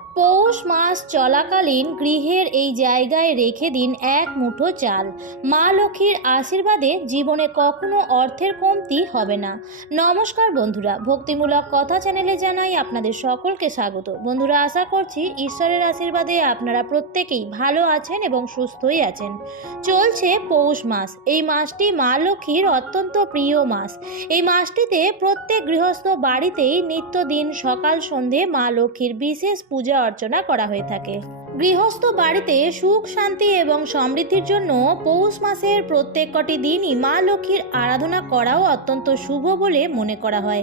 পৌষ মাস চলাকালীন গৃহের এই জায়গায় রেখে দিন এক মুঠো চাল। মা লক্ষ্মীর আশীর্বাদে জীবনে কখনো অর্থের কমতি হবে না। নমস্কার বন্ধুরা, ভক্তিমূলক কথা চ্যানেলে জানাই আপনাদের সকলকে স্বাগত। বন্ধুরা, আশা করছি ঈশ্বরের আশীর্বাদে আপনারা প্রত্যেকেই ভালো আছেন এবং সুস্থই আছেন। চলছে পৌষ মাস। এই মাসটি মা লক্ষ্মীর অত্যন্ত প্রিয় মাস। এই মাসটিতে প্রত্যেক গৃহস্থ বাড়িতেই নিত্যদিন সকাল সন্ধে মা লক্ষ্মীর বিশেষ পূজা অর্চনা করা হয়ে থাকে। গৃহস্থ বাড়িতে সুখ শান্তি এবং সমৃদ্ধির জন্য পৌষ মাসের প্রত্যেক কটি দিনই মা লক্ষ্মীর আরাধনা করাও অত্যন্ত শুভ বলে মনে করা হয়।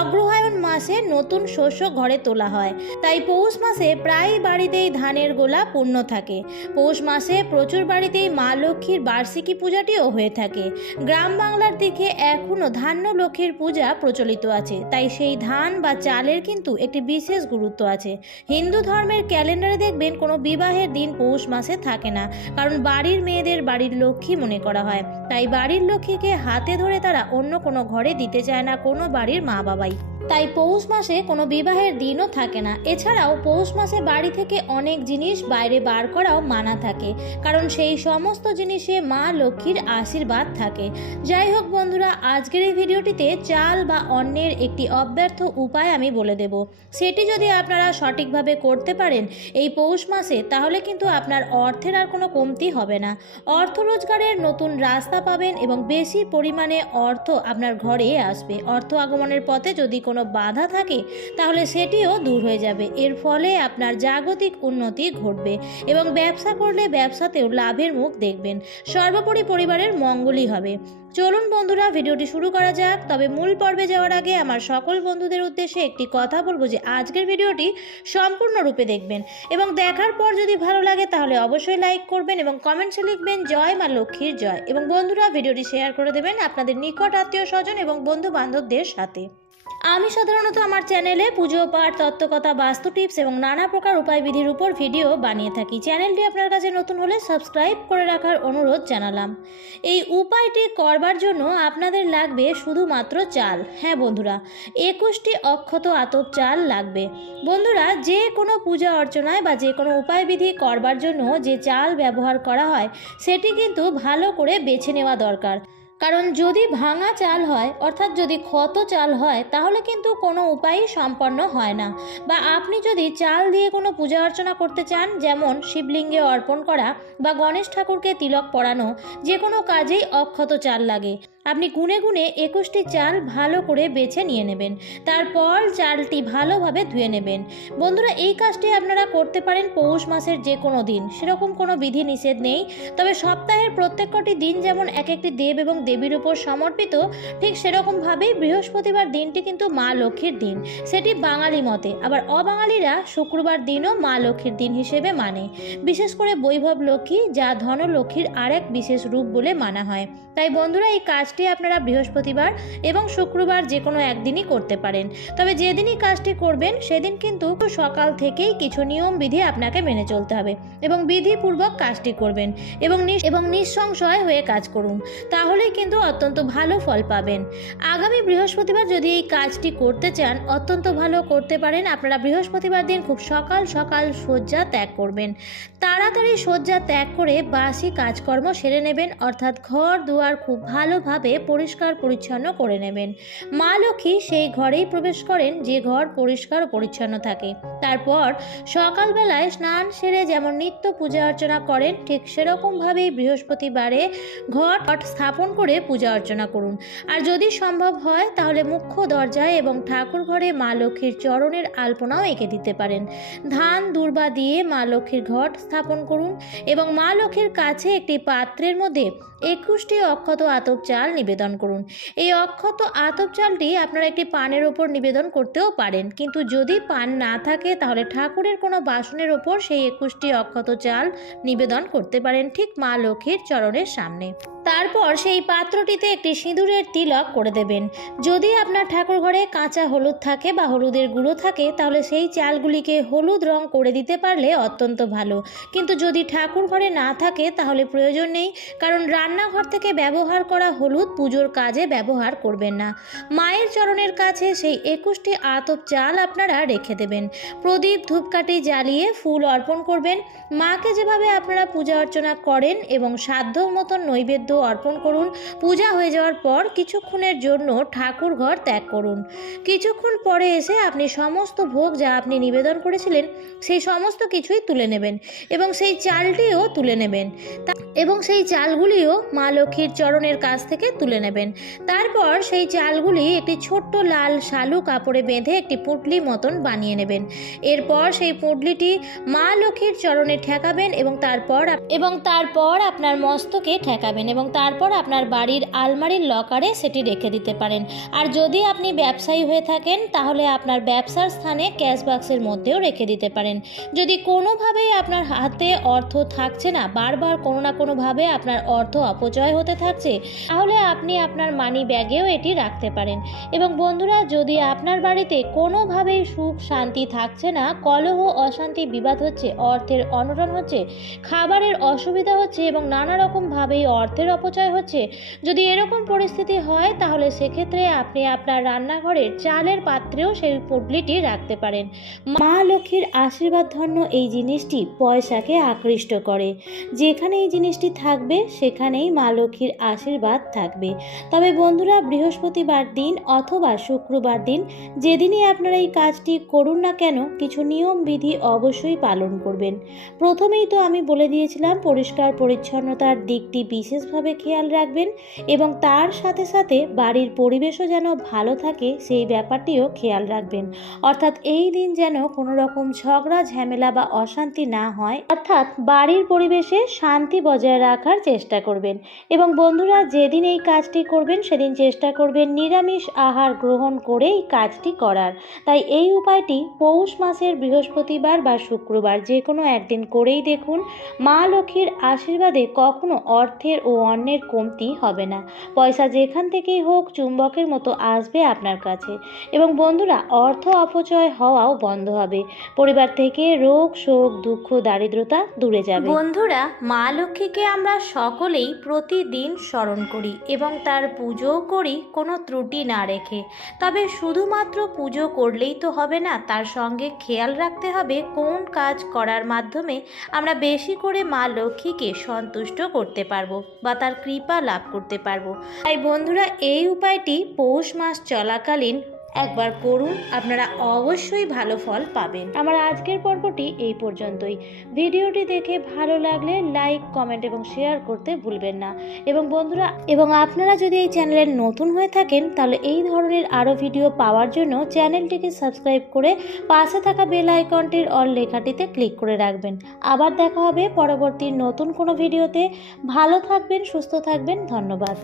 অগ্রহায়ণ মাসে নতুন শস্য ঘরে তোলা হয়, তাই পৌষ মাসে প্রায় বাড়িতেই ধানের গোলা পূর্ণ থাকে। পৌষ মাসে প্রচুর বাড়িতেই মা লক্ষ্মীর বার্ষিকী পূজাটিও হয়ে থাকে। গ্রাম বাংলার দিকে এখনও ধান্য লক্ষ্মীর পূজা প্রচলিত আছে, তাই সেই ধান বা চালের কিন্তু একটি বিশেষ গুরুত্ব আছে। হিন্দু ধর্মের ক্যালেন্ডারে দেখবেন কোনো বিবাহের দিন পৌষ মাসে থাকে না, কারণ বাড়ির মেয়েদের বাড়ির লক্ষ্মী মনে করা হয়। তাই বাড়ির লক্ষ্মীকে হাতে ধরে তারা অন্য কোনো ঘরে দিতে চায় না কোনো বাড়ির মা বাবাই। তাই পৌষ মাসে কোনো বিবাহের দিনও থাকে না। এছাড়াও পৌষ মাসে বাড়ি থেকে অনেক জিনিস বাইরে বার করাও মানা থাকে, কারণ সেই সমস্ত জিনিসে মা লক্ষ্মীর আশীর্বাদ থাকে। যাই হোক বন্ধুরা, আজকের এই ভিডিওটিতে চাল বা অন্যের একটি অব্যর্থ উপায় আমি বলে দেব। সেটি যদি আপনারা সঠিকভাবে করতে পারেন এই পৌষ মাসে, তাহলে কিন্তু আপনার অর্থের আর কোনো কমতি হবে না। অর্থ রোজগারের নতুন রাস্তা পাবেন এবং বেশি পরিমাণে অর্থ আপনার ঘরে আসবে। অর্থ আগমনের পথে যদি কোনো বাধা থাকে তাহলে সেটিও দূর হয়ে যাবে। এর ফলে আপনার জাগতিক উন্নতি ঘটবে এবং ব্যবসা করলে ব্যবসাতেও লাভের মুখ দেখবেন। সর্বোপরি পরিবারের মঙ্গলই হবে। চলুন বন্ধুরা, ভিডিওটি শুরু করা যাক। তবে মূল পর্বে যাওয়ার আগে আমার সকল বন্ধুদের উদ্দেশ্যে একটি কথা বলবো যে আজকের ভিডিওটি সম্পূর্ণরূপে দেখবেন এবং দেখার পর যদি ভালো লাগে তাহলে অবশ্যই লাইক করবেন এবং কমেন্টসে লিখবেন জয় মা লক্ষ্মীর জয়। এবং বন্ধুরা, ভিডিওটি শেয়ার করে দেবেন আপনাদের নিকট আত্মীয় স্বজন এবং বন্ধু বান্ধবদের সাথে। আমি সাধারণত আমার চ্যানেলে পুজো পাঠ, তত্ত্বকথা, বাস্তু টিপস এবং নানা প্রকার উপায় বিধির উপর ভিডিও বানিয়ে থাকি। চ্যানেলটি আপনার কাছে নতুন হলে সাবস্ক্রাইব করে রাখার অনুরোধ জানালাম। এই উপায়টি করবার জন্য আপনাদের লাগবে শুধুমাত্র চাল। হ্যাঁ বন্ধুরা, 21টি অক্ষত আতপ চাল লাগবে। বন্ধুরা, যে কোনো পূজা অর্চনায় বা যে কোনো উপায় বিধি করবার জন্য যে চাল ব্যবহার করা হয় সেটি কিন্তু ভালো করে বেছে নেওয়া দরকার। কারণ যদি ভাঙা চাল হয়, অর্থাৎ যদি ক্ষত চাল হয়, তাহলে কিন্তু কোনো উপায়ই সম্পন্ন হয় না। বা আপনি যদি চাল দিয়ে কোনো পূজা অর্চনা করতে চান, যেমন শিবলিঙ্গে অর্পণ করা বা গণেশ ঠাকুরকে তিলক পরানো, যে কোনো কাজেই অক্ষত চাল লাগে। আপনি গুনে গুনে 21টি চাল ভালো করে বেছে নিয়ে নেবেন। তারপর চালটি ভালোভাবে ধুয়ে নেবেন। বন্ধুরা, এই কাজটি আপনারা করতে পারেন পৌষ মাসের যে কোনো দিন, সেরকম কোনো বিধি নিষেধ নেই। তবে সপ্তাহের প্রত্যেকটি দিন যেমন এক একটি দেব এবং দেবীর উপর সমর্পিত, ঠিক সেরকমভাবেই বৃহস্পতিবার দিনটি কিন্তু মা লক্ষ্মীর দিন, সেটি বাঙালি মতে। আবার অবাঙালিরা শুক্রবার দিনও মা লক্ষ্মীর দিন হিসেবে মানে, বিশেষ করে বৈভব লক্ষ্মী, যা ধনলক্ষ্মীর আরেক বিশেষ রূপ বলে মানা হয়। তাই বন্ধুরা, এই কাজটি আপনারা বৃহস্পতিবার এবং শুক্রবার যে কোনো একদিনই করতে পারেন। তবে যেদিনই কাজটি করবেন সেদিন কিন্তু সকাল থেকেই কিছু নিয়ম বিধি আপনাকে মেনে চলতে হবে এবং বিধিপূর্বক কাজটি করবেন এবং নিঃসংশয় হয়ে কাজ করুন, তাহলেই কিন্তু অত্যন্ত ভালো ফল পাবেন। আগামী বৃহস্পতিবার যদি এই কাজটি করতে চান, অত্যন্ত ভালো করতে পারেন। আপনারা বৃহস্পতিবার দিন খুব সকাল সকাল শয্যা ত্যাগ করবেন। তাড়াতাড়ি শয্যা ত্যাগ করে বাসি কাজকর্ম সেরে নেবেন, অর্থাৎ ঘর দুয়ার খুব ভালোভাবে পরিষ্কার পরিচ্ছন্ন করে নেবেন। মা লক্ষ্মী সেই ঘরেই প্রবেশ করেন যে ঘর পরিষ্কার ও পরিচ্ছন্ন থাকে। তারপর সকালবেলায় স্নান সেরে যেমন নিত্য পূজা অর্চনা করেন, ঠিক সেরকমভাবেই বৃহস্পতিবারে ঘট স্থাপন করে পূজা অর্চনা করুন। আর যদি সম্ভব হয় তাহলে মুখ্য দরজায় এবং ঠাকুর ঘরে মা লক্ষ্মীর চরণের আলপনাও এঁকে দিতে পারেন। ধান দূর্বা দিয়ে মা লক্ষ্মীর ঘট স্থাপন করুন এবং মা লক্ষ্মীর কাছে একটি পাত্রের মধ্যে 21টি অক্ষত আতপ চাল নিবেদন করুন। এই অক্ষত আতপ চালটি আপনারা একটি পানের ওপর নিবেদন করতেও পারেন, কিন্তু যদি পান না থাকে তাহলে ঠাকুরের কোনো বাসনের ওপর সেই 21টি অক্ষত চাল নিবেদন করতে পারেন, ঠিক মা লক্ষ্মীর চরণের সামনে। তারপর সেই পাত্রটিতে একটি সিঁদুরের তিলক করে দেবেন। যদি আপনার ঠাকুর ঘরে কাঁচা হলুদ থাকে বা হলুদের গুঁড়ো থাকে তাহলে সেই চালগুলিকে হলুদ রং করে দিতে পারলে অত্যন্ত ভালো। কিন্তু যদি ঠাকুর ঘরে না থাকে তাহলে প্রয়োজন নেই, কারণ রান্নাঘর থেকে ব্যবহার করা হলুদ হলুদ পুজোর কাজে ব্যবহার করবেন না। মায়ের চরণের কাছে সেই 21টি আতপ চাল আপনারা রেখে দেবেন। প্রদীপ ধূপকাঠি জ্বালিয়ে ফুল অর্পণ করবেন। মাকে যেভাবে আপনারা পূজা অর্চনা করেন এবং সাধ্য মতন নৈবেদ্য অর্পণ করুন। পূজা হয়ে যাওয়ার পর কিছুক্ষণের জন্য ঠাকুর ঘর ত্যাগ করুন। কিছুক্ষণ পরে এসে আপনি সমস্ত ভোগ যা আপনি নিবেদন করেছিলেন সেই সমস্ত কিছুই তুলে নেবেন এবং সেই চালটিও তুলে নেবেন এবং সেই চালগুলিও মা লক্ষ্মীর চরণের কাছ থেকে তুলে নেবেন। তারপর সেই চালগুলি একটি ছোট্ট লাল শালু কাপড়ে বেঁধে একটি পুঁটলি মতন বানিয়ে নেবেন। এরপর সেই পুঁটলিটি মা লক্ষ্মীর চরণে ঠেকাবেন এবং তারপর আপনার মস্তকে ঠেকাবেন এবং তারপর আপনার বাড়ির আলমারির লকারে সেটি রেখে দিতে পারেন। আর যদি আপনি ব্যবসায়ী হয়ে থাকেন তাহলে আপনার ব্যবসার স্থানে ক্যাশ বাক্সের মধ্যেও রেখে দিতে পারেন। যদি কোনোভাবেই আপনার হাতে অর্থ থাকছে না, বারবার কোনো না কোনোভাবে আপনার অর্থ অপচয় হতে থাকছে, তাহলে আপনি আপনার মানি ব্যাগেও এটি রাখতে পারেন। এবং বন্ধুরা, যদি আপনার বাড়িতে কোনোভাবেই সুখ শান্তি থাকছে না, কলহ অশান্তি বিবাদ হচ্ছে, অর্থের অনটন হচ্ছে, খাবারের অসুবিধা হচ্ছে এবং নানা রকমভাবেই অর্থের অপচয় হচ্ছে, যদি এরকম পরিস্থিতি হয় তাহলে সেক্ষেত্রে আপনি আপনার রান্নাঘরের চালের পাত্রেও সেই পুঁটলিটি রাখতে পারেন। মা লক্ষ্মীর আশীর্বাদ ধন্য এই জিনিসটি পয়সাকে আকৃষ্ট করে। যেখানে এই জিনিসটি থাকবে সেখানেই মা লক্ষ্মীর আশীর্বাদ থাকবে। তবে বন্ধুরা, বৃহস্পতিবার দিন অথবা শুক্রবার দিন যেদিনই আপনারা এই কাজটি করুন না কেন, কিছু নিয়ম বিধি অবশ্যই পালন করবেন। প্রথমেই তো আমি বলে দিয়েছিলাম পরিষ্কার পরিচ্ছন্নতার দিকটি বিশেষভাবে খেয়াল রাখবেন এবং তার সাথে সাথে বাড়ির পরিবেশও যেন ভালো থাকে সেই ব্যাপারটিও খেয়াল রাখবেন। অর্থাৎ এই দিন যেন কোনো রকম ঝগড়া ঝামেলা বা অশান্তি না হয়, অর্থাৎ বাড়ির পরিবেশে শান্তি বজায় রাখার চেষ্টা করবেন। এবং বন্ধুরা, যেদিন এই কাজটি করবেন সেদিন চেষ্টা করবেন নিরামিষ আহার গ্রহণ করে এই কাজটি করার। তাই এই উপায়টি পৌষ মাসের বৃহস্পতিবার বা শুক্রবার যে কোনো একদিন করেই দেখুন। মা লক্ষ্মীর আশীর্বাদে কখনো অর্থের ও অন্নের কমতি হবে না। পয়সা যেখান থেকেই হোক চুম্বকের মতো আসবে আপনার কাছে। এবং বন্ধুরা, অর্থ অপচয় হওয়াও বন্ধ হবে। পরিবার থেকে রোগ শোক দুঃখ দারিদ্রতা দূরে যাবে। বন্ধুরা, মা লক্ষ্মীকে আমরা সকলেই প্রতিদিন স্মরণ করি এবং তার পুজো করি কোনো ত্রুটি না রেখে। তবে শুধুমাত্র পুজো করলেই তো হবে না, তার সঙ্গে খেয়াল রাখতে হবে কোন কাজ করার মাধ্যমে আমরা বেশি করে মা লক্ষ্মীকে সন্তুষ্ট করতে পারবো বা তার কৃপা লাভ করতে পারবো। তাই বন্ধুরা, এই উপায়টি পৌষ মাস চলাকালীন একবার করুন, আপনারা অবশ্যই ভালো ফল পাবেন। আমার আজকের পর্বটি এই পর্যন্তই। ভিডিওটি দেখে ভালো লাগলে লাইক কমেন্ট এবং শেয়ার করতে ভুলবেন না। এবং বন্ধুরা, আপনারা যদি এই চ্যানেলের নতুন হয়ে থাকেন তাহলে এই ধরনের আরও ভিডিও পাওয়ার জন্য চ্যানেলটিকে সাবস্ক্রাইব করে পাশে থাকা বেল আইকনটির অল লেখাটিতে ক্লিক করে রাখবেন। আবার দেখা হবে পরবর্তী নতুন কোনো ভিডিওতে। ভালো থাকবেন, সুস্থ থাকবেন। ধন্যবাদ।